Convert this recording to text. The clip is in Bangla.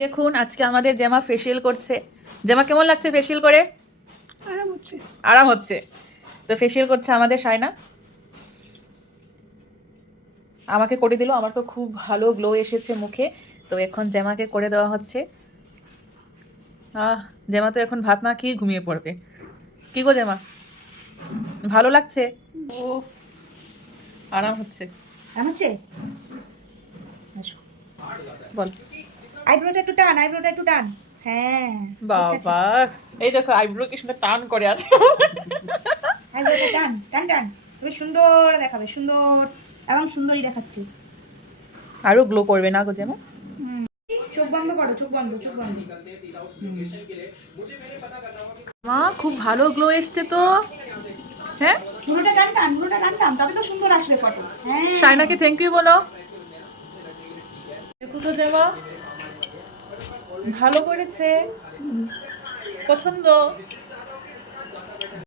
দেখুন আজকে আমাদের জামা ফেসিয়াল করছে। জামা কেমন লাগছে ফেসিয়াল করে? আরাম হচ্ছে। আরাম হচ্ছে। তো ফেসিয়াল করছে আমাদের সায়না, আমাকে করে দিল। আমার তো খুব ভালো গ্লো এসেছে মুখে। তো এখন জামাকে করে দেওয়া হচ্ছে। জামা তো এখন ভাত না খেয়ে ঘুমিয়ে পড়বে। কি গো জামা, ভালো লাগছে? ও, আরাম হচ্ছে। আরাম হচ্ছে। বল। আইব্রোটা একটু টান, আইব্রোটা একটু টান। হ্যাঁ, ঠিক আছে। বাবা, এই দেখো আইব্রো কি সুন্দর টান করে আছে। আইব্রোটা টান, টান টান। তুমি সুন্দর দেখাবে, সুন্দর এবং সুন্দরই দেখাচ্ছি। আরো গ্লো করবে না গো জামা? চোখ বন্ধ করো, চোখ বন্ধ, চোখ বন্ধ। মা খুব ভালো গ্লো এসছে তো। হ্যাঁ, পুরোটা টান টান, পুরোটা টান টান, তবে তো সুন্দর আসবে ফটো। হ্যাঁ, সায়নাকে থ্যাংক ইউ বলো। দেখো তো জামা ভালো করেছে, পছন্দ।